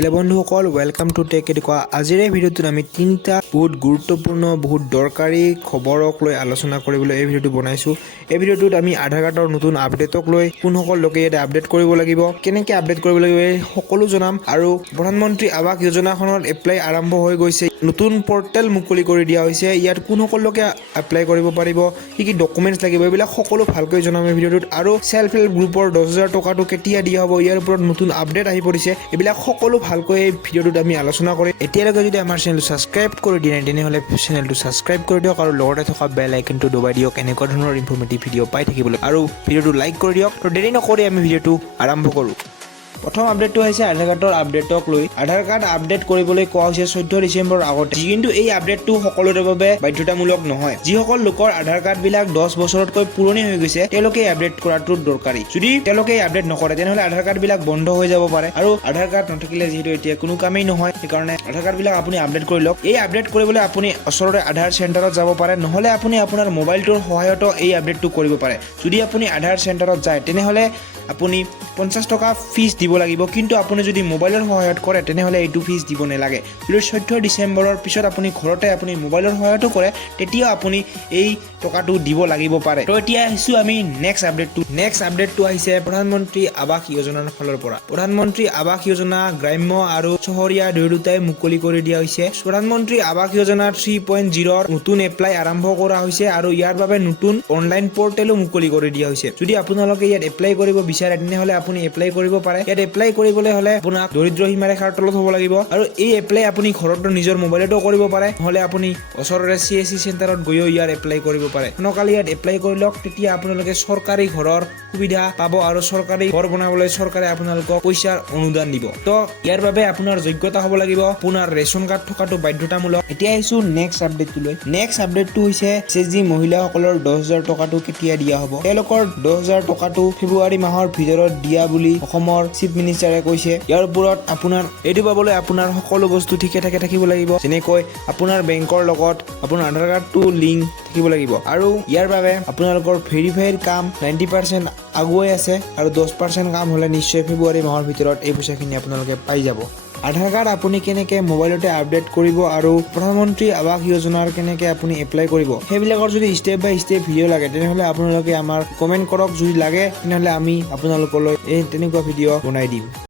hello बंधुসকল welcome to take एडुका আজিৰ এই ভিডিওটোত আমি তিনিটা বহুত গুৰুত্বপূৰ্ণ বহুত দৰকাৰী খবৰক লৈ আলোচনা কৰিবলৈ এই ভিডিওটো বনাইছো এই ভিডিওটোত আমি আধাৰ কাৰ্ডৰ নতুন আপডেটক লৈ কোনসকল লোকে ইয়াত আপডেট কৰিব লাগিব কেনেকৈ আপডেট কৰিব লাগিব এই সকলো জনাম আৰু প্ৰধানমন্ত্ৰী আৱাস যোজনাখনৰ এপ্লাই আৰম্ভ হৈ গৈছে নতুন পোৰ্টেল মুকলি কৰি দিয়া হৈছে ইয়াত কোনসকল লোকে এপ্লাই কৰিব পাৰিব কি ডকুমেন্টছ লাগিব এইবিলাক সকলো ভালকৈ জনাম এই ভিডিওটোত আৰু সেলফ হেল্প গ্ৰুপৰ 10000 টকাটো কেতিয়া দিয়া হ'ব ইয়াৰ ওপৰত নতুন আপডেট আহি পৰিছে এইবিলাক সকলো ভালকৈ এই ভিডিওটোত আমি আলোচনা কৰিম এতিয়ালৈকে যদি আমাৰ চেনেলটো সাবস্ক্ৰাইব কৰি দিয়া নাই তেনেহলে চেনেলটো সাবস্ক্ৰাইব কৰি দিয়ক আৰু লগতে থকা বেল আইকনটো দবাই দিয়ক এনেকুৱা ধৰণৰ ইনফৰমেটিভ ভিডিও পাই থাকিবলৈ আৰু ভিডিওটো লাইক কৰি দিয়ক তো দেৰি নকৰি আমি ভিডিওটো আৰম্ভ কৰো প্ৰথম আপডেটটো হৈছে আধাৰ কাৰ্ডৰ আপডেটক লৈ আধাৰ কাৰ্ড আপডেট কৰিবলৈ কোৱা হৈছে 14 ডিসেম্বৰৰ আগতে কিন্তু এই আপডেটটো সকলোৰে বাবে বাধ্যতামূলক নহয় যিসকল লোকৰ আধাৰ কাৰ্ড বিলাক 10 বছৰতকৈ পুৰণি হৈ গৈছে তেওঁলোকে আপডেট কৰাটো দৰকাৰী যদি তেওঁলোকে আপডেট নকৰে তেনেহলে আধাৰ কাৰ্ড বিলাক বন্ধ হৈ যাব পাৰে আৰু আধাৰ কাৰ্ড নথকিলে যেহেতু এতিয়া কোনো কামেই নহয় সেইকাৰণে আধাৰ কাৰ্ড বিলাক আপুনি আপডেট কৰি লওক এই আপডেট কৰিবলৈ আপুনি ওচৰৰে আধাৰ চেণ্টাৰত যাব পাৰে নহলে আপুনি আপোনাৰ মোবাইলটোৰ সহায়ত এই আপডেটটো কৰিব পাৰে যদি আপুনি আধাৰ চেণ্টাৰত যায় তেনেহলে আপুনি 50 টকা ফিজ দিব লাগিব কিন্তু আপুনি যদি মোবাইলৰ সহায়ত কৰে তেনেহলে এইটো ফিজ দিব নালাগে যদি 14 ডিসেম্বৰৰ পিছত আপুনি ঘৰতে আপুনি মোবাইলৰ সহায়ত কৰে তেতিয়া আপুনি এই টকাটো দিব লাগিব পাৰে তো এতিয়া আহিছো আমি নেক্সট আপডেটটো আহিছে প্ৰধানমন্ত্ৰী আৱাস যোজনাৰ ফলৰ পৰা প্ৰধানমন্ত্ৰী আৱাস যোজনা গ্ৰাম্য আৰু চহৰীয়া দুয়োটাই মুকলি কৰি দিয়া হৈছে প্ৰধানমন্ত্ৰী আৱাস যোজনা 3.0 নতুন এপ্লাই আৰম্ভ কৰা হৈছে আৰু ইয়াৰ বাবে নতুন অনলাইন পোৰ্টেলো মুকলি কৰি দিয়া হৈছে যদি আপোনালোকে ইয়াত এপ্লাই কৰিব বিচাৰে তেনেহলে আপুনি এপ্লাই কৰিব পাৰে ইয়াত এপ্লাই কৰিবলৈ হলে আপোনাক দৰিদ্ৰ সীমাৰেখাৰ তলত হ'ব লাগিব আৰু এই এপ্লাই আপুনি ঘৰত নিজৰ মোবাইলতো কৰিব পাৰে নহলে আপুনি ওচৰৰে CSC চেণ্টাৰত গৈও ইয়াৰ এপ্লাই কৰিব পাৰে সোনকালে ইয়াত এপ্লাই কৰি লওক তেতিয়া আপোনালোকে চৰকাৰী ঘৰৰ সুবিধা পাব আৰু চৰকাৰী ঘৰ বনাবলৈ চৰকাৰে আপোনালোকক পইচাৰ অনুদান দিব তো ইয়াৰ বাবে আপোনাৰ যোগ্যতা হ'ব লাগিব আপোনাৰ ৰেচন কাৰ্ড থকাটো বাধ্যতামূলক এতিয়া আহিছো নেক্সট আপডেটটো হৈছে SHG মহিলাসকলৰ 10000 টকাটো কেতিয়া দিয়া হ'ব তেওঁলোকৰ 10000 টকাটো ফেব্ৰুৱাৰী মাহৰ ভিতৰত দিয়া বুলি অসমৰ চিফ মিনিষ্টাৰে কৈছে ইয়াৰ ওপৰত আপোনাৰ এটো পাবলৈ আপোনাৰ সকলো বস্তু ঠিকে থাকিব লাগিব যেনেকৈ আপোনাৰ বেংকৰ লগত আপোনাৰ আধাৰ কাৰ্ডটো লিংক থাকিব লাগিব আৰু ইয়াৰ বাবে আপোনালোকৰ ভেৰিফাইড কাম 90% আগুৱাই আছে আৰু 10% কাম হলে নিশ্চয় ফেব্ৰুৱাৰী মাহৰ ভিতৰত এই পইচাখিনি আপোনালোকে পাই যাব আধাৰ কাৰ্ড আপুনি কেনেকৈ মোবাইলতে আপডেট কৰিব আৰু প্ৰধানমন্ত্ৰী আৱাস যোজনাৰ কেনেকৈ আপুনি এপ্লাই কৰিব সেইবিলাকৰ যদি ষ্টেপ বাই ষ্টেপ ভিডিও লাগে তেনেহলে আপোনালোকে আমাৰ কমেন্ট কৰক যদি লাগে তেনেহলে আমি আপোনালোকলৈ এই তেনেকুৱা ভিডিও বনাই দিম